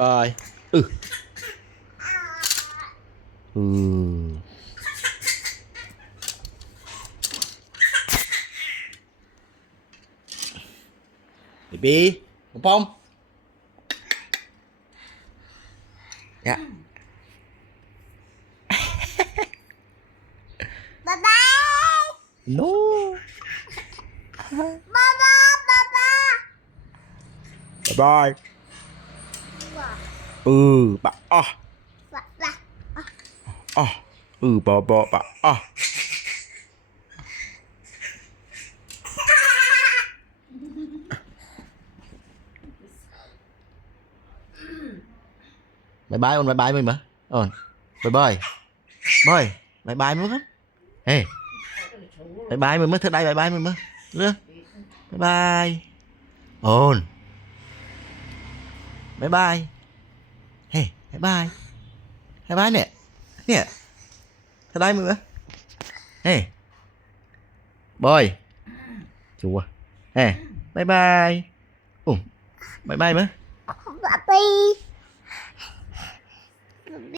Rồi. Ừ. Ừ. Baby, Bông Bông. Dạ. Bye bye. No. Bye bye. Bye bye. Bye Ừ, bà bye. Bye à. Ừ, bà bye bye on bye bye mình mà. On. Bye bye. Bye. Bye bye mới hết. Hey. Bye bye mình mới thức đây bye bye mình mới. Nữa. Bye bye. On. Bye bye. Hey, bye bye. Bye bye nè. Nè. Thức đây mình mới. Hey. Bye. Chùa. Hey. Bye bye. Bye bye mới. bye.